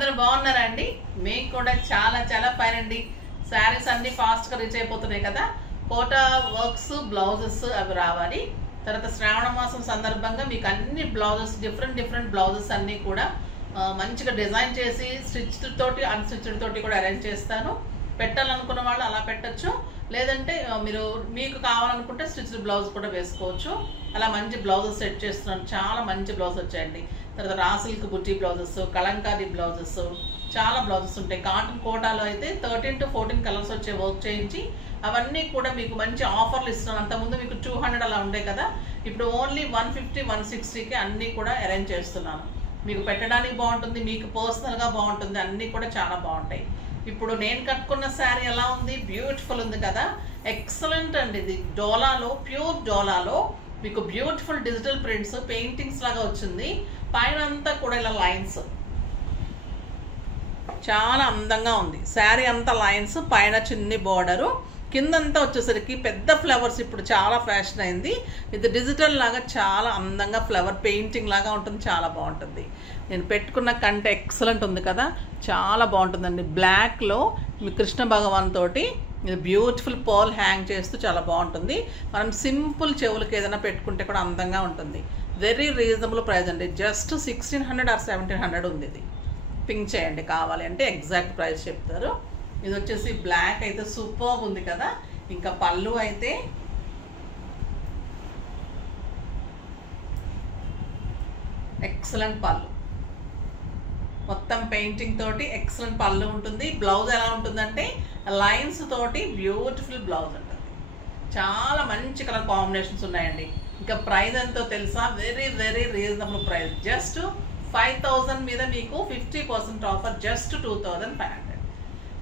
అందరూ బాగున్నారా అండి? మీకు కూడా చాలా చాలా ఫైన్ అండి. శారీస్ అన్ని ఫాస్ట్గా రీచ్ అయిపోతున్నాయి కదా. కోటా వర్క్స్ బ్లౌజెస్ అవి రావాలి. తర్వాత శ్రావణ మాసం సందర్భంగా మీకు అన్ని బ్లౌజెస్ డిఫరెంట్ బ్లౌజెస్ అన్నీ కూడా మంచిగా డిజైన్ చేసి స్టిచ్డ్ తోటి అన్స్టిచ్డ్ తోటి కూడా అరేంజ్ చేస్తాను. పెట్టాలనుకున్న వాళ్ళు అలా పెట్టచ్చు, లేదంటే మీకు కావాలనుకుంటే స్టిచ్డ్ బ్లౌజ్ కూడా వేసుకోవచ్చు. అలా మంచి బ్లౌజెస్ సెట్ చేస్తున్నాను. చాలా మంచి బ్లౌజ్ వచ్చాయండి. తర్వాత రా సిల్క్ బుట్టి బ్లౌజెస్, కలంకారీ బ్లౌజెస్, చాలా బ్లౌజెస్ ఉంటాయి. కాటన్ కోటాలో అయితే 13 to 14 కలర్స్ వచ్చే వర్క్ చేయించి అవన్నీ కూడా మీకు మంచి ఆఫర్లు ఇస్తున్నాను. అంతకుముందు మీకు 200 అలా ఉండే కదా, ఇప్పుడు ఓన్లీ 150, 160కి అన్నీ కూడా అరేంజ్ చేస్తున్నాను. మీకు పెట్టడానికి బాగుంటుంది, మీకు పర్సనల్గా బాగుంటుంది, అన్నీ కూడా చాలా బాగుంటాయి. ఇప్పుడు నేను కట్టుకున్న శారీ ఎలా ఉంది? బ్యూటిఫుల్ ఉంది కదా, ఎక్సలెంట్ అండి. ఇది డోలాలో, ప్యూర్ డోలాలో మీకు బ్యూటిఫుల్ డిజిటల్ ప్రింట్స్ పెయింటింగ్స్ లాగా వచ్చింది. పైన అంతా కూడా ఇలా లైన్స్, చాలా అందంగా ఉంది. శారీ అంతా లైన్స్, పైన చిన్ని బోర్డరు, కిందంతా వచ్చేసరికి పెద్ద ఫ్లవర్స్. ఇప్పుడు చాలా ఫ్యాషన్ అయింది. ఇది డిజిటల్ లాగా చాలా అందంగా ఫ్లవర్ పెయింటింగ్ లాగా ఉంటుంది, చాలా బాగుంటుంది. నేను పెట్టుకున్న కంటే ఎక్సలెంట్ ఉంది కదా, చాలా బాగుంటుందండి. బ్లాక్లో మీ కృష్ణ భగవాన్ తోటి ఇది బ్యూటిఫుల్ పర్ల్ హ్యాంగ్ చేస్తూ చాలా బాగుంటుంది. మనం సింపుల్ చెవులకి ఏదైనా పెట్టుకుంటే కూడా అందంగా ఉంటుంది. వెరీ రీజనబుల్ ప్రైస్ అండి. జస్ట్ 1600 or 1700 ఉంది. ఇది పింక్ చేయండి కావాలి అంటే, ఎగ్జాక్ట్ ప్రైస్ చెప్తారు. ఇది వచ్చేసి బ్లాక్ అయితే సూపర్ ఉంది కదా. ఇంకా పళ్ళు అయితే ఎక్సలెంట్ పళ్ళు, మొత్తం పెయింటింగ్ తోటి ఎక్సలెంట్ పళ్ళు ఉంటుంది. బ్లౌజ్ ఎలా ఉంటుందంటే లైన్స్ తోటి బ్యూటిఫుల్ బ్లౌజ్ ఉంటుంది. చాలా మంచి కలర్ కాంబినేషన్స్ ఉన్నాయండి. ఇంకా ప్రైస్ ఎంతో తెలుసా? Very reasonable price. జస్ట్ 5000 మీద మీకు 50% offer. Just 2500.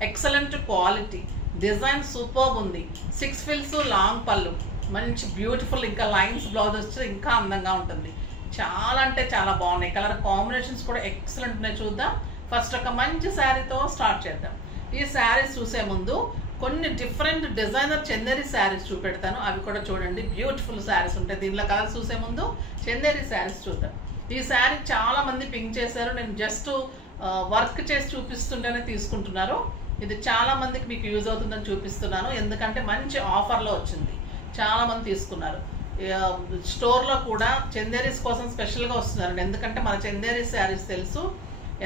Excellent quality, design super ఉంది. 6 ఫిల్స్ లాంగ్ పళ్ళు, మంచి బ్యూటిఫుల్. ఇంకా లైన్స్ బ్లౌజ్ వస్తే ఇంకా అందంగా ఉంటుంది. చాలా అంటే చాలా బాగున్నాయి. కలర్ కాంబినేషన్స్ కూడా ఎక్సలెంట్ ఉన్నాయి. చూద్దాం. ఫస్ట్ ఒక మంచి శారీతో స్టార్ట్ చేద్దాం. ఈ శారీస్ చూసే ముందు కొన్ని డిఫరెంట్ డిజైనర్ చందేరి శారీస్ చూపెడతాను. అవి కూడా చూడండి, బ్యూటిఫుల్ శారీస్ ఉంటాయి. దీనిలో కలర్ చూసే ముందు చందేరి శారీస్ చూద్దాం. ఈ శారీ చాలా మంది పింక్ చేశారు. నేను జస్ట్ వర్క్ చేసి చూపిస్తుంటేనే తీసుకుంటున్నారు. ఇది చాలా మందికి మీకు యూజ్ అవుతుందని చూపిస్తున్నాను, ఎందుకంటే మంచి ఆఫర్లో వచ్చింది. చాలా మంది తీసుకున్నారు. స్టోర్లో కూడా చందేరీస్ కోసం స్పెషల్గా వస్తున్నారండి, ఎందుకంటే మన చందేరీ శారీస్ తెలుసు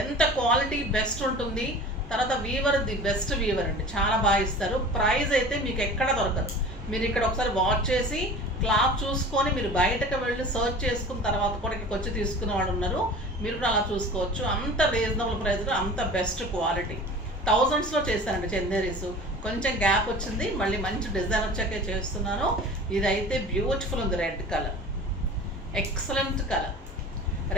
ఎంత క్వాలిటీ బెస్ట్ ఉంటుంది. తర్వాత వీవర్ ది బెస్ట్ వీవర్ అండి, చాలా బాగా ఇస్తారు. ప్రైస్ అయితే మీకు ఎక్కడ దొరకదు. మీరు ఇక్కడ ఒకసారి వాచ్ చేసి క్లాత్ చూసుకొని మీరు బయటకు వెళ్ళి సర్చ్ చేసుకున్న తర్వాత కూడా ఇక్కడికి వచ్చి తీసుకునే వాళ్ళు ఉన్నారు. మీరు కూడా అలా చూసుకోవచ్చు. అంత రీజనబుల్ ప్రైస్లో అంత బెస్ట్ క్వాలిటీ. థౌజండ్స్లో చేశానండి చందేరీస్. కొంచెం గ్యాప్ వచ్చింది, మళ్ళీ మంచి డిజైన్ వచ్చాకే చేస్తున్నాను. ఇదైతే బ్యూటిఫుల్ ఉంది. Red colour, excellent colour.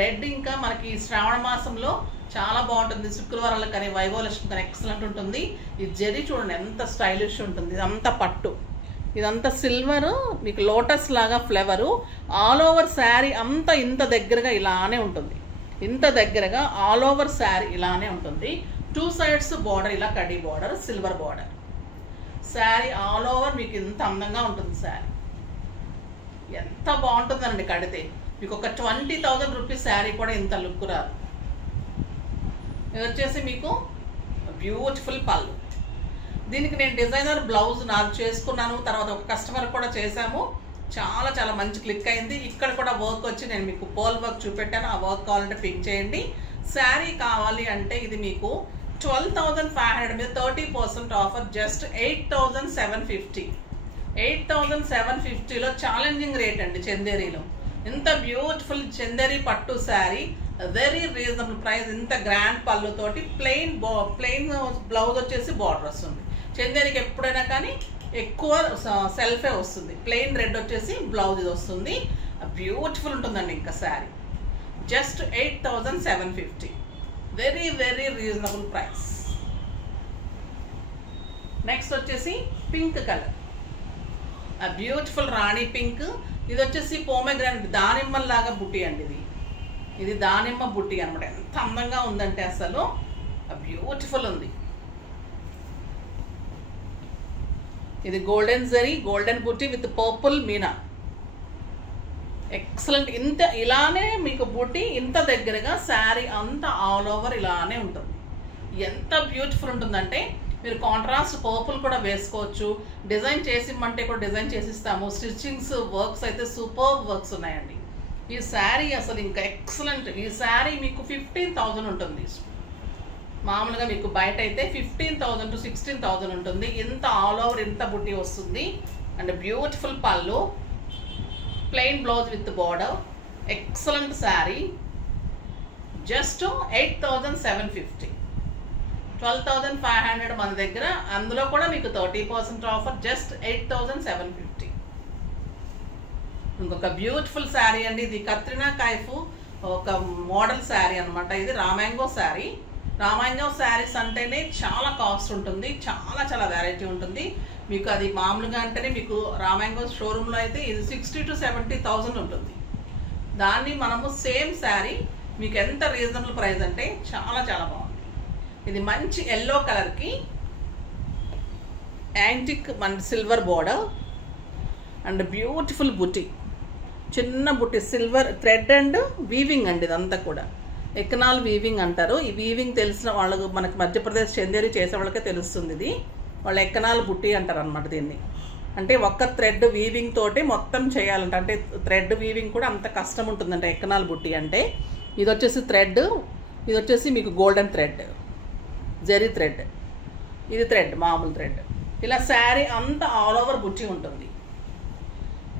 Red ఇంకా మనకి శ్రావణ మాసంలో చాలా బాగుంటుంది. శుక్రవారాలకు కానీ వైభవలక్ష్మి కానీ ఎక్సలెంట్ ఉంటుంది. ఈ జరీ చూడండి ఎంత స్టైలిష్ ఉంటుంది. ఇదంతా పట్టు, ఇదంతా సిల్వర్, మీకు లోటస్ లాగా ఫ్లేవరు. ఆల్ ఓవర్ శారీ అంతా ఇంత దగ్గరగా ఇలానే ఉంటుంది. ఇంత దగ్గరగా ఆల్ ఓవర్ శారీ ఇలానే ఉంటుంది. 2 sides బార్డర్, ఇలా khadi border, silver border. Sari all over మీకు ఇంత అందంగా ఉంటుంది. శారీ ఎంత బాగుంటుందండి కడితే. మీకు ఒక 20,000 రూపీస్ శారీ కూడా ఇంత లుక్ రాదు. ఇది వచ్చేసి మీకు బ్యూటిఫుల్ పళ్ళు. దీనికి నేను డిజైనర్ బ్లౌజ్ నాకు చేసుకున్నాను, తర్వాత ఒక కస్టమర్ కూడా చేశాము. చాలా మంచి క్లిక్ అయింది. ఇక్కడ కూడా వర్క్ వచ్చి నేను మీకు పోల్ వర్క్ చూపెట్టాను. ఆ వర్క్ కావాలంటే పింక్ చేయండి. శారీ కావాలి అంటే ఇది మీకు 12,500 మీద 30% ఆఫర్. జస్ట్ 8,750. 8,750లో ఛాలెంజింగ్ రేట్ అండి చందేరీలో. ఇంత బ్యూటిఫుల్ చందేరీ పట్టు శారీ, వెరీ రీజనబుల్ ప్రైస్. ఇంత గ్రాండ్ పళ్ళుతోటి ప్లెయిన్ బ్లౌజ్ వచ్చేసి బార్డర్ వస్తుంది. చందేరికి ఎప్పుడైనా కానీ ఎక్కువ సెల్ఫే వస్తుంది. ప్లెయిన్ రెడ్ వచ్చేసి బ్లౌజ్ ఇది వస్తుంది. బ్యూటిఫుల్ ఉంటుందండి. ఇంకా sari just 8,750. Very reasonable price. Next వచ్చేసి పింక్ కలర్, బ్యూటిఫుల్ రాణి పింక్. ఇది వచ్చేసి పోమెగ్రానైట్, దానిమ్మలాగా బుట్టి అండి. ఇది దానిమ్మ బుట్టి అనమాట. ఎంత అందంగా ఉందంటే అసలు బ్యూటిఫుల్ ఉంది. ఇది గోల్డెన్ జరీ, గోల్డెన్ బుట్టి విత్ పర్పుల్ మీనా. ఎక్సలెంట్. ఇంత ఇలానే మీకు బుట్టి ఇంత దగ్గరగా శారీ అంతా ఆల్ ఓవర్ ఇలానే ఉంటుంది. ఎంత బ్యూటిఫుల్ ఉంటుందంటే మీరు కాంట్రాస్ట్ పర్పుల్ కూడా వేసుకోవచ్చు. డిజైన్ చేసిమ్మంటే కూడా డిజైన్ చేసిస్తాము. స్టిచ్చింగ్స్ వర్క్స్ అయితే సూపర్ వర్క్స్ ఉన్నాయండి. ఈ శారీ అసలు ఇంకా ఎక్సలెంట్. ఈ శారీ మీకు 15,000 ఉంటుంది. మామూలుగా మీకు బయట అయితే 15,000 to 16,000 ఉంటుంది. ఇంత ఆల్ ఓవర్ ఇంత బుట్టి వస్తుంది. అండ్ బ్యూటిఫుల్ పళ్ళు, plain blouse with border, excellent sari. Just 8,750, 12,500 మన దగ్గర. అందులో కూడా మీకు 30% ఆఫర్. జస్ట్ 8,750. ఇంకొక బ్యూటిఫుల్ శారీ అండి. ఇది కత్రినా కైఫ్ ఒక మోడల్ శారీ అనమాట. ఇది రామాంగో శారీ. రామాంగో శారీస్ అంటేనే చాలా కాస్ట్ ఉంటుంది, చాలా వెరైటీ ఉంటుంది. మీకు అది మామూలుగా అంటేనే మీకు రామాంగో షోరూంలో అయితే ఇది 60,000 to 70,000 ఉంటుంది. దాన్ని మనము సేమ్ శారీ మీకు ఎంత రీజనబుల్ ప్రైస్ అంటే చాలా బాగుంది. ఇది మంచి ఎల్లో కలర్కి antique and silver border and beautiful బుట్టి, చిన్న బుట్టి, సిల్వర్ థ్రెడ్ అండ్ వీవింగ్ అండి. ఇదంతా కూడా ఎకనాల్ వీవింగ్ అంటారు. ఈ వీవింగ్ తెలిసిన వాళ్ళకు, మనకి మధ్యప్రదేశ్ చందేరి చేసే వాళ్ళకే తెలుస్తుంది. ఇది వాళ్ళు ఎకనాల్ బుట్టి అంటారు అనమాట దీన్ని. అంటే ఒక్క థ్రెడ్ వీవింగ్ తోటి మొత్తం చేయాలంట. అంటే థ్రెడ్ వీవింగ్ కూడా అంత కష్టం ఉంటుందంట ఎకనాల్ బుట్టి అంటే. ఇది వచ్చేసి థ్రెడ్, ఇది వచ్చేసి మీకు గోల్డెన్ థ్రెడ్, జెరీ థ్రెడ్, ఇది థ్రెడ్ మామూలు థ్రెడ్. ఇలా శారీ అంతా ఆల్ ఓవర్ బుట్టి ఉంటుంది.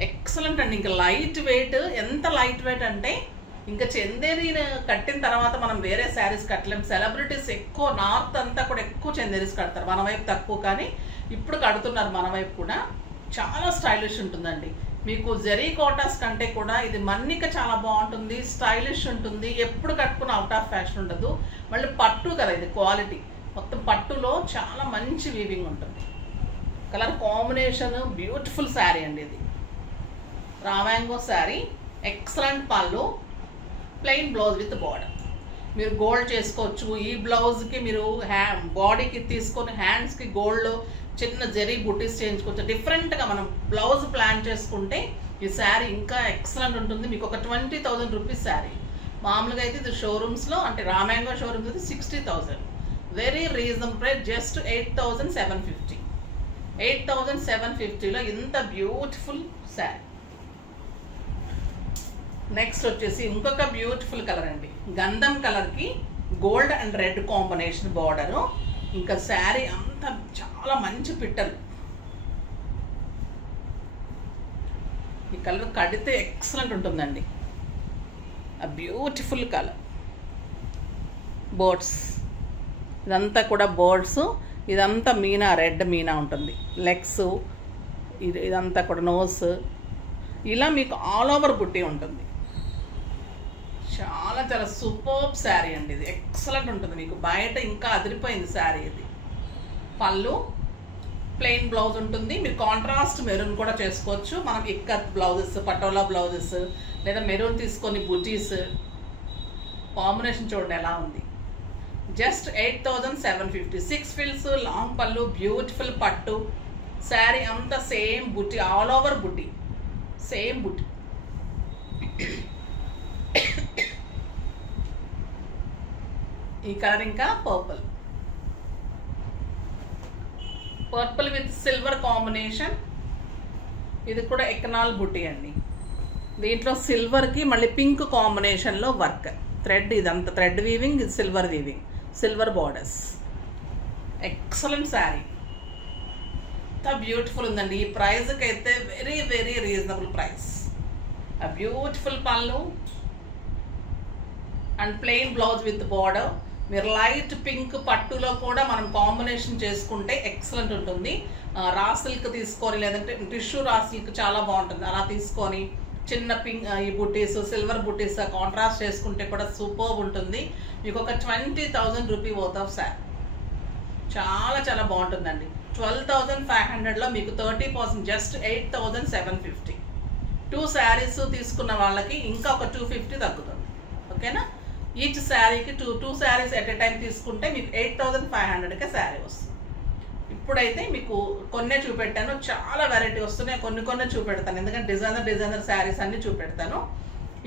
ఎక్సలెంట్ అండి. ఇంకా లైట్ వెయిట్, ఎంత లైట్ వెయిట్ అంటే ఇంకా చందేరి కట్టిన తర్వాత మనం వేరే శారీస్ కట్టలేం. సెలబ్రిటీస్ ఎక్కువ నార్త్ అంతా కూడా ఎక్కువ చందేరీస్ కడతారు, మన వైపు తక్కువ. కానీ ఇప్పుడు కడుతున్నారు మన వైపు కూడా. చాలా స్టైలిష్ ఉంటుందండి. మీకు జెరీ కోటాస్ కంటే కూడా ఇది మన్నిక చాలా బాగుంటుంది, స్టైలిష్ ఉంటుంది. ఎప్పుడు కట్టుకున్న అవుట్ ఆఫ్ ఫ్యాషన్ ఉండదు. మళ్ళీ పట్టు కదా ఇది, క్వాలిటీ మొత్తం పట్టులో చాలా మంచి వీవింగ్ ఉంటుంది. కలర్ కాంబినేషన్ బ్యూటిఫుల్ శారీ అండి. ఇది రామాంగో శారీ, ఎక్సలెంట్ పళ్ళు, ప్లెయిన్ బ్లౌజ్ విత్ బార్డర్. మీరు గోల్డ్ చేసుకోవచ్చు. ఈ బ్లౌజ్కి మీరు బాడీకి తీసుకొని హ్యాండ్స్కి గోల్డ్ చిన్న జెరీ బుటీస్ చేయించుకోవచ్చు. డిఫరెంట్గా మనం బ్లౌజ్ ప్లాన్ చేసుకుంటే ఈ శారీ ఇంకా ఎక్సలెంట్ ఉంటుంది. మీకు ఒక 20,000 రూపీస్ శారీ. మామూలుగా అయితే ఇది షోరూమ్స్లో అంటే రామాంగో షోరూమ్స్ అయితే 60,000. Very reasonable price. జస్ట్ 8,750. 8,750లో ఇంత బ్యూటిఫుల్ శారీ. నెక్స్ట్ వచ్చేసి ఇంకొక బ్యూటిఫుల్ కలర్ అండి. గంధం కలర్కి gold and red combination border. ఇంకా శారీ అంతా చాలా మంచి పిట్టలు. ఈ కలర్ కడితే ఎక్సలెంట్ ఉంటుందండి. ఆ బ్యూటిఫుల్ కలర్. బోర్డ్స్, ఇదంతా కూడా బోర్డ్స్. ఇదంతా మీనా, రెడ్ మీనా ఉంటుంది. లెగ్స్, ఇదంతా కూడా నోస్. ఇలా మీకు ఆల్ ఓవర్ బుట్టి ఉంటుంది. చాలా సూపర్ శారీ అండి. ఇది ఎక్సలెంట్ ఉంటుంది. మీకు బయట ఇంకా అదిరిపోయింది శారీ. ఇది పళ్ళు, ప్లెయిన్ బ్లౌజ్ ఉంటుంది. మీరు కాంట్రాస్ట్ మెరూన్ కూడా చేసుకోవచ్చు. మనం ఇక్కత్ బ్లౌజెస్, పటోలా బ్లౌజెస్, లేదా మెరూన్ తీసుకొని బుటీస్ కాంబినేషన్ చూడండి ఎలా ఉంది. జస్ట్ 8,750. 6 ఫిల్స్, లాంగ్ పళ్ళు, బ్యూటిఫుల్ పట్టు శారీ అంతా సేమ్ బుట్టి, ఆల్ ఓవర్ బుట్టి, సేమ్ బుట్టి. ఈ కలర్ ఇంకా పర్పుల్ విత్ సిల్వర్ కాంబినేషన్. ఇది కూడా ఎకనాల్ బుట్టి అండి. దీంట్లో సిల్వర్కి మళ్ళీ పింక్ కాంబినేషన్లో వర్క్, థ్రెడ్, ఇదంతా థ్రెడ్ వీవింగ్, ఇది silver weaving, silver borders. Excellent sari. ఎంత బ్యూటిఫుల్ ఉందండి. ఈ ప్రైస్కి అయితే వెరీ రీజనబుల్ ప్రైస్. ఆ బ్యూటిఫుల్ పళ్ళు and plain blouse with border. మీరు లైట్ పింక్ పట్టులో కూడా మనం కాంబినేషన్ చేసుకుంటే ఎక్సలెంట్ ఉంటుంది. రా సిల్క్ తీసుకొని, లేదంటే టిష్యూ రా సిల్క్ చాలా బాగుంటుంది. అలా తీసుకొని చిన్న పింక్ ఈ బుటీస్, సిల్వర్ బుటీస్ కాంట్రాస్ట్ చేసుకుంటే కూడా సూపర్ ఉంటుంది. మీకు ఒక 20,000 రూపీ వర్త్ ఆఫ్ శారీ. చాలా బాగుంటుందండి. 12,500లో మీకు 30%, జస్ట్ 8,750. 2 శారీస్ తీసుకున్న వాళ్ళకి ఇంకా ఒక 250 తగ్గుతుంది. ఓకేనా? ఈచ్ శారీకి 2 శారీస్ ఎట్ ఏ టైం తీసుకుంటే మీకు 8,500కే శారీ వస్తుంది. ఇప్పుడైతే మీకు కొన్నే చూపెట్టాను, చాలా వెరైటీ వస్తున్నాయి. కొన్ని చూపెడతాను, ఎందుకంటే డిజైనర్ శారీస్ అన్ని చూపెడతాను.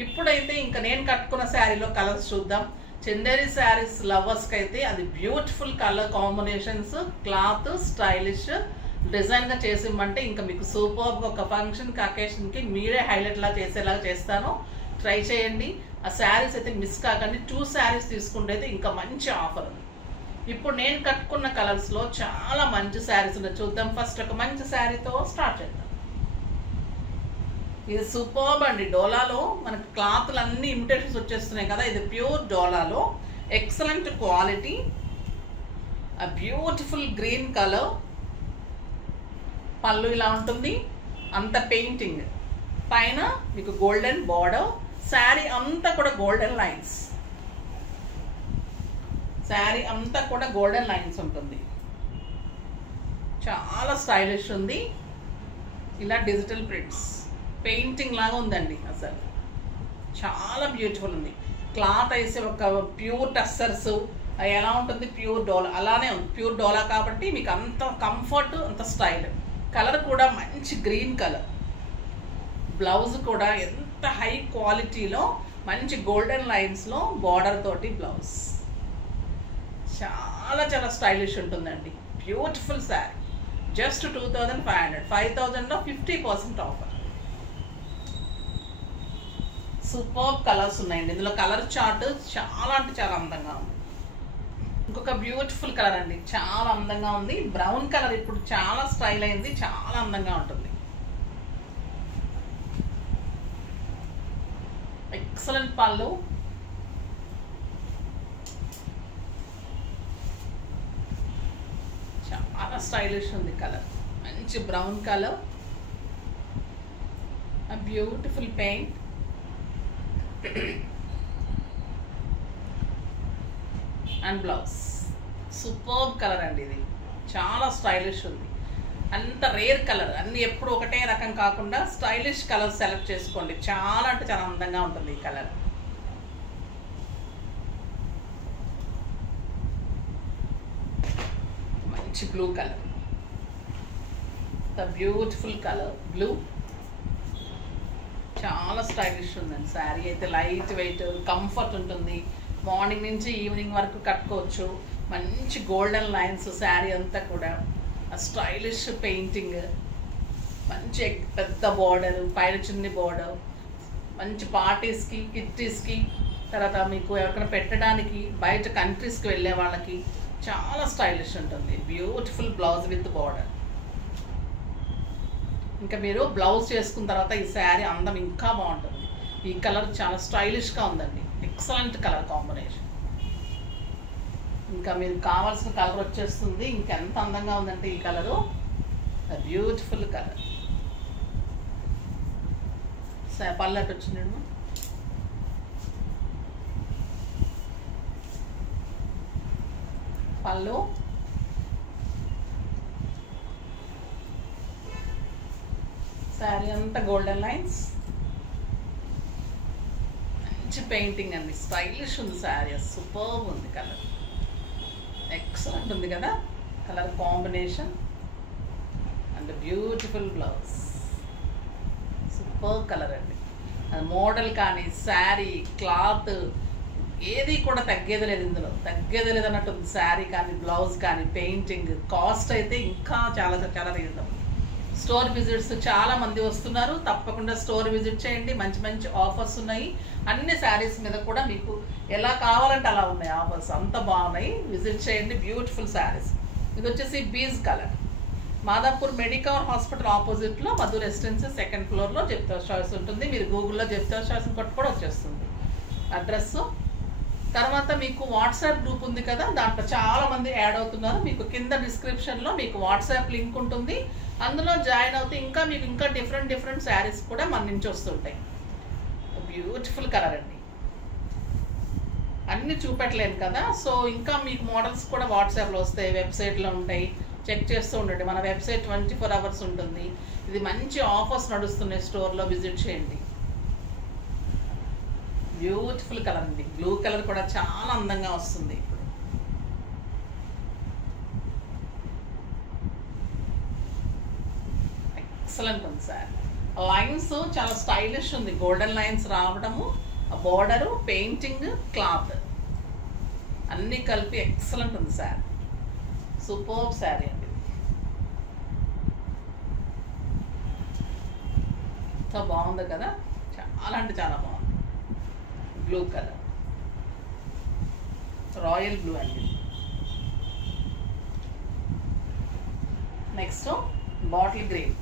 ఇప్పుడైతే ఇంకా నేను కట్టుకున్న శారీలో కలర్స్ చూద్దాం. చందేరి శారీస్ లవర్స్కి అయితే అది beautiful colour combinations, cloth stylish డిజైన్గా చేసిమ్మంటే ఇంకా మీకు సూపర్గా ఒక ఫంక్షన్కి అకేషన్కి మీరే హైలైట్లా చేసేలాగా చేస్తాను. ట్రై చేయండి. ఆ శారీస్ అయితే మిస్ కాకండి. 2 శారీస్ తీసుకుంటే అయితే ఇంకా మంచి ఆఫర్ ఉంది. ఇప్పుడు నేను కట్టుకున్న కలర్స్లో చాలా మంచి శారీస్ ఉన్నాయి. చూద్దాం. ఫస్ట్ ఒక మంచి శారీతో స్టార్ట్ చేద్దాం. ఇది సూపర్బ్ అండి. డోలాలో మనకి క్లాత్లు అన్ని ఇమిటేషన్స్ వచ్చేస్తున్నాయి కదా. ఇది ప్యూర్ డోలాలో ఎక్సలెంట్ క్వాలిటీ, ఆ బ్యూటిఫుల్ గ్రీన్ కలర్. పళ్ళు ఇలా ఉంటుంది, అంత పెయింటింగ్, పైన మీకు గోల్డెన్ బార్డర్. శారీ అంతా కూడా గోల్డెన్ లైన్స్, శారీ అంతా కూడా గోల్డెన్ లైన్స్ ఉంటుంది. చాలా స్టైలిష్ ఉంది. ఇలా డిజిటల్ ప్రింట్స్ పెయింటింగ్ లాగా ఉందండి. అసలు చాలా బ్యూటిఫుల్ ఉంది. క్లాత్ అయితే ఒక ప్యూర్ టస్సర్స్ ఎలా ఉంటుంది, ప్యూర్ డోలా అలానే ఉంది. ప్యూర్ డోలా కాబట్టి మీకు అంత కంఫర్ట్, అంత స్టైల్. కలర్ కూడా మంచి గ్రీన్ కలర్. బ్లౌజ్ కూడా ఎంత హై క్వాలిటీలో మంచి గోల్డెన్ లైన్స్లో బార్డర్ తోటి బ్లౌజ్. చాలా చాలా స్టైలిష్ ఉంటుందండి. Beautiful sari. Just 2500, 5000లో 50% offer. Super colours ఉన్నాయండి ఇందులో. కలర్ చార్ట్ చాలా అంటే చాలా అందంగా ఉంది. ఇంకొక బ్యూటిఫుల్ కలర్ అండి, చాలా అందంగా ఉంది. బ్రౌన్ కలర్ ఇప్పుడు చాలా స్టైల్ అయింది, చాలా అందంగా ఉంటుంది. ఎక్సలెంట్ పళ్ళు, చాలా స్టైలిష్ ఉంది కలర్. మంచి brown colour, a beautiful paint. And blouse superb colour అండి. ఇది చాలా స్టైలిష్ ఉంది. అంత రేర్ కలర్, అన్ని ఎప్పుడు ఒకటే రకం కాకుండా స్టైలిష్ కలర్ సెలెక్ట్ చేసుకోండి. చాలా అంటే చాలా అందంగా ఉంటుంది ఈ కలర్. మంచి blue colour, the beautiful colour blue. చాలా స్టైలిష్ ఉందండి శారీ అయితే. లైట్ వెయిట్, కంఫర్ట్ ఉంటుంది. మార్నింగ్ నుంచి ఈవినింగ్ వరకు కట్టుకోవచ్చు. మంచి గోల్డెన్ లైన్స్ శారీ అంతా కూడా. స్టైలిష్ పెయింటింగ్, మంచి పెద్ద బార్డర్, పైన చిన్ని బార్డర్. మంచి పార్టీస్కి, కిట్టీస్కి, తర్వాత మీకు ఎవరికైనా పెట్టడానికి, బయట కంట్రీస్కి వెళ్ళే వాళ్ళకి చాలా స్టైలిష్ ఉంటుంది. Beautiful blouse with border. ఇంకా మీరు బ్లౌజ్ చేసుకున్న తర్వాత ఈ శారీ అందం ఇంకా బాగుంటుంది. ఈ కలర్ చాలా స్టైలిష్గా ఉందండి. Excellent colour combination. ఇంకా మీరు కావాల్సిన కలర్ వచ్చేస్తుంది. ఇంకెంత అందంగా ఉందంటే ఈ కలరు. Beautiful colour. పల్లెట్ వచ్చింది. పళ్ళు, శారీ అంతా గోల్డెన్ లైన్స్, మంచి పెయింటింగ్ అండి. స్టైలిష్ ఉంది శారీ. సూపర్బ్ ఉంది కలర్. ఎక్సలెంట్ ఉంది కదా colour combination. And beautiful blouse. Super colour అండి. అది మోడల్ కానీ, శారీ, క్లాత్ ఏది కూడా తగ్గేది లేదు ఇందులో. తగ్గేది లేదు అన్నట్టు ఉంది. శారీ కానీ, బ్లౌజ్ కానీ, పెయింటింగ్. కాస్ట్ అయితే ఇంకా చాలా చాలా రీజనబుల్. స్టోర్ విజిట్స్ చాలా మంది వస్తున్నారు. తప్పకుండా స్టోర్ విజిట్ చేయండి. మంచి మంచి ఆఫర్స్ ఉన్నాయి. అన్ని శారీస్ మీద కూడా మీకు ఎలా కావాలంటే అలా ఉన్నాయి ఆఫర్స్. అంత బాగున్నాయి. విజిట్ చేయండి. బ్యూటిఫుల్ శారీస్. ఇది వచ్చేసి beige colour. Madhapur Medicover hospital ఆపోజిట్లో మధు రెసిడెన్సీ 2nd ఫ్లోర్లో జెప్టోస్ చాయిస్ ఉంటుంది. మీరు గూగుల్లో జెప్టోస్ చాయిస్ కొట్టి కూడా వచ్చేస్తుంది అడ్రస్. తర్వాత మీకు వాట్సాప్ గ్రూప్ ఉంది కదా, దాంట్లో చాలా మంది యాడ్ అవుతున్నారు. మీకు కింద డిస్క్రిప్షన్లో మీకు వాట్సాప్ లింక్ ఉంటుంది. అందులో జాయిన్ అవుతే ఇంకా మీకు ఇంకా డిఫరెంట్ శారీస్ కూడా మన నుంచి వస్తుంటాయి. బ్యూటిఫుల్ కలర్ అండి. అన్నీ చూపెట్టలేను కదా, సో ఇంకా మీకు మోడల్స్ కూడా వాట్సాప్లో వస్తాయి, వెబ్సైట్లో ఉంటాయి. చెక్ చేస్తూ ఉండండి. మన వెబ్సైట్ 24 hours ఉంటుంది. ఇది మంచి ఆఫర్స్ నడుస్తున్నాయి. స్టోర్లో విజిట్ చేయండి. బ్యూటిఫుల్ కలర్ అండి. బ్లూ కలర్ కూడా చాలా అందంగా వస్తుంది ఇప్పుడు. ఎక్సలెంట్ ఉంది సార్. లైన్స్ చాలా స్టైలిష్ ఉంది. గోల్డెన్ లైన్స్ రావడము, బార్డరు, పెయింటింగ్, క్లాత్ అన్నీ కలిపి ఎక్సలెంట్ ఉంది శారీ. సూపర్ శారీ అండి. ఎంత బాగుంది కదా, చాలా అంటే చాలా బాగుంది. బ్లూ కలర్, రాయల్ బ్లూ అండి. Next bottle green.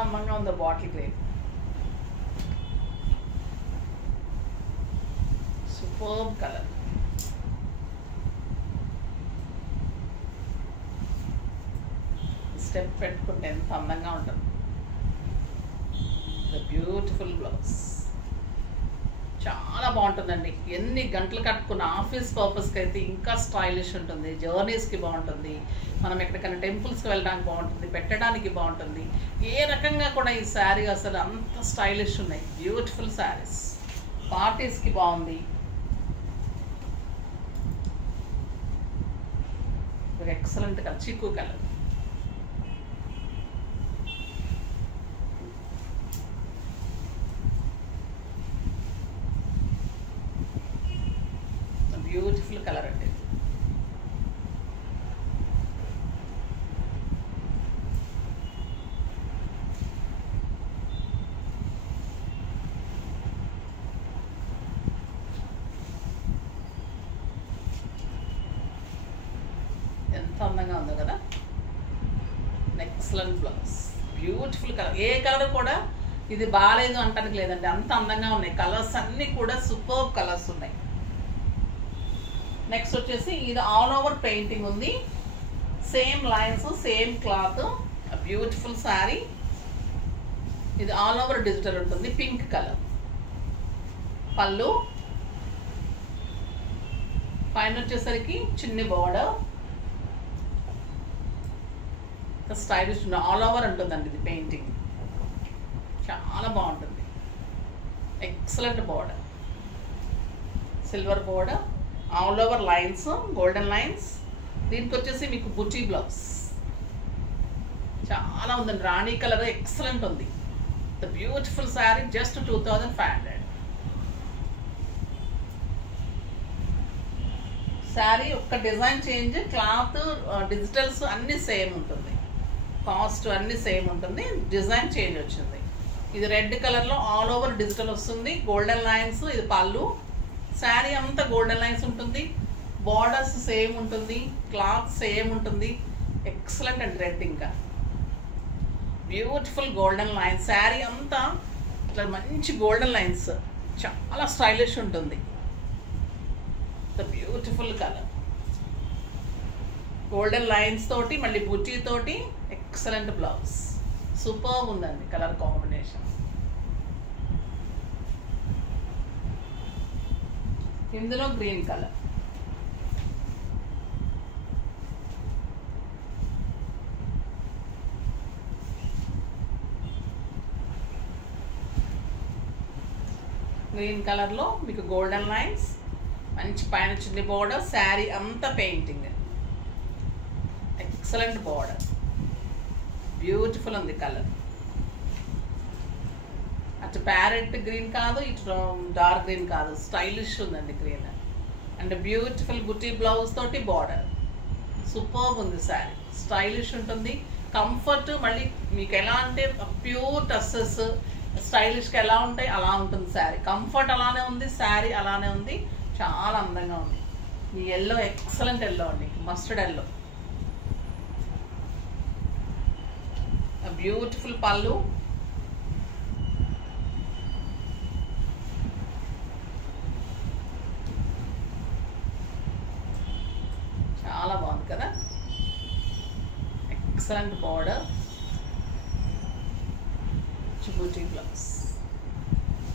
అందంగా ఉంది bottle green. Super colour. Step పెట్టుకుంటే ఎంత అందంగా ఉంటుంది. ద బ్యూటిఫుల్ బ్లౌజ్ చాలా బాగుంటుందండి. ఎన్ని గంటలు కట్టుకున్న ఆఫీస్ పర్పస్కి అయితే ఇంకా స్టైలిష్ ఉంటుంది. జర్నీస్కి బాగుంటుంది, మనం ఎక్కడికైనా టెంపుల్స్కి వెళ్ళడానికి బాగుంటుంది, పెట్టడానికి బాగుంటుంది. ఏ రకంగా కూడా ఈ శారీ అసలు అంత స్టైలిష్ ఉన్నాయి. బ్యూటిఫుల్ శారీస్. పార్టీస్కి బాగుంది. ఎక్సలెంట్ కలర్, చిక్కు కలర్. బ్యూటిఫుల్ కలర్ అండి. ఎంత అందంగా ఉందో కదా. Excellent blouse, beautiful colour. ఏ కలర్ కూడా ఇది బాగాలేదు అంటానికి లేదండి, అంత అందంగా ఉన్నాయి. కలర్స్ అన్నీ కూడా సూపర్ కలర్స్ ఉన్నాయి. నెక్స్ట్ వచ్చేసి ఇది ఆల్ ఓవర్ పెయింటింగ్ ఉంది. Same lines, same cloth, beautiful sari. ఇది ఆల్ ఓవర్ డిజిటల్ ఉంటుంది. పింక్ కలర్ పళ్ళు, పైన వచ్చేసరికి చిన్ని బోర్డర్. స్టైలిష్ ఆల్ ఓవర్ ఉంటుందండి ఇది పెయింటింగ్. చాలా బాగుంటుంది. Excellent border, silver border, all over lines, golden lines. దీనికి వచ్చేసి మీకు బుటీ బ్లౌజ్ చాలా ఉందండి. రాణి కలర్ ఎక్సలెంట్ ఉంది. The beautiful sari. Just 2500. Sari ఒక్క డిజైన్ చేంజ్, క్లాత్ డిజిటల్స్ అన్నీ సేమ్ ఉంటుంది. కాస్ట్ అన్నీ సేమ్ ఉంటుంది, డిజైన్ చేంజ్ వచ్చింది. ఇది రెడ్ కలర్లో ఆల్ ఓవర్ డిజిటల్ వస్తుంది. Golden lines. ఇది పళ్ళు. శారీ అంతా గోల్డెన్ లైన్స్ ఉంటుంది. బార్డర్స్ సేమ్ ఉంటుంది, క్లాత్ సేమ్ ఉంటుంది. ఎక్సలెంట్ అండ్ రెడ్ ఇంకా బ్యూటిఫుల్ గోల్డెన్ లైన్స్. శారీ అంతా ఇట్లా మంచి గోల్డెన్ లైన్స్, చాలా స్టైలిష్ ఉంటుంది. The beautiful colour, golden lines తోటి మళ్ళీ బుటీ తోటి ఎక్సలెంట్ బ్లౌజ్. సూపర్ ఉందండి కలర్ కాంబినేషన్. ఇందులో గ్రీన్ కలర్, గ్రీన్ కలర్లో మీకు గోల్డెన్ లైన్స్, మంచి పైన చిన్న బోర్డర్. శారీ అంతా పెయింటింగ్. ఎక్సలెంట్ బోర్డర్, బ్యూటిఫుల్ ఉంది కలర్. అటు ప్యారెట్ గ్రీన్ కాదు, ఇటు డార్క్ గ్రీన్ కాదు, స్టైలిష్ ఉందండి green. And beautiful buti blouse తోటి బార్డర్. సూపర్ ఉంది శారీ. స్టైలిష్ ఉంటుంది, కంఫర్ట్. మళ్ళీ మీకు ఎలా అంటే ప్యూర్ టస్సెస్ స్టైలిష్గా ఎలా ఉంటాయి అలా ఉంటుంది శారీ. కంఫర్ట్ అలానే ఉంది, శారీ అలానే ఉంది. చాలా అందంగా ఉంది. ఈ ఎల్లో ఎక్సలెంట్ ఎల్లో అండి, మస్టర్డ్ ఎల్లో. బ్యూటిఫుల్ పళ్ళు, చాలా బాగుంది కదా. ఎక్సలెంట్ బార్డర్, బుటీ blouse.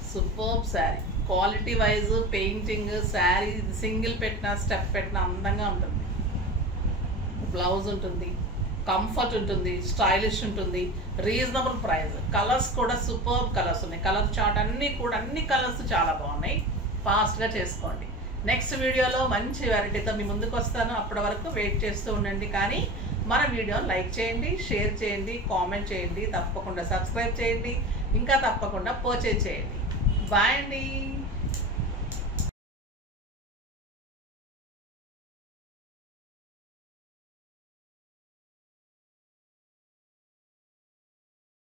Super sari. Quality wise painting sari single పెట్టినా స్టెప్ పెట్టినా అందంగా ఉంటుంది. బ్లౌజ్ ఉంటుంది, కంఫర్ట్ ఉంటుంది, స్టైలిష్ ఉంటుంది, రీజనబుల్ ప్రైస్. కలర్స్ కూడా సూపర్ కలర్స్ ఉన్నాయి. కలర్ చార్ట్ అన్నీ కూడా అన్ని కలర్స్ చాలా బాగున్నాయి. ఫాస్ట్గా చేసుకోండి. నెక్స్ట్ వీడియోలో మంచి వెరైటీతో మీ ముందుకు వస్తాను. అప్పటి వరకు వెయిట్ చేస్తూ ఉండండి. కానీ మన వీడియోని లైక్ చేయండి, షేర్ చేయండి, కామెంట్ చేయండి, తప్పకుండా సబ్స్క్రైబ్ చేయండి, ఇంకా తప్పకుండా పర్చేజ్ చేయండి. బాయ్ అండి.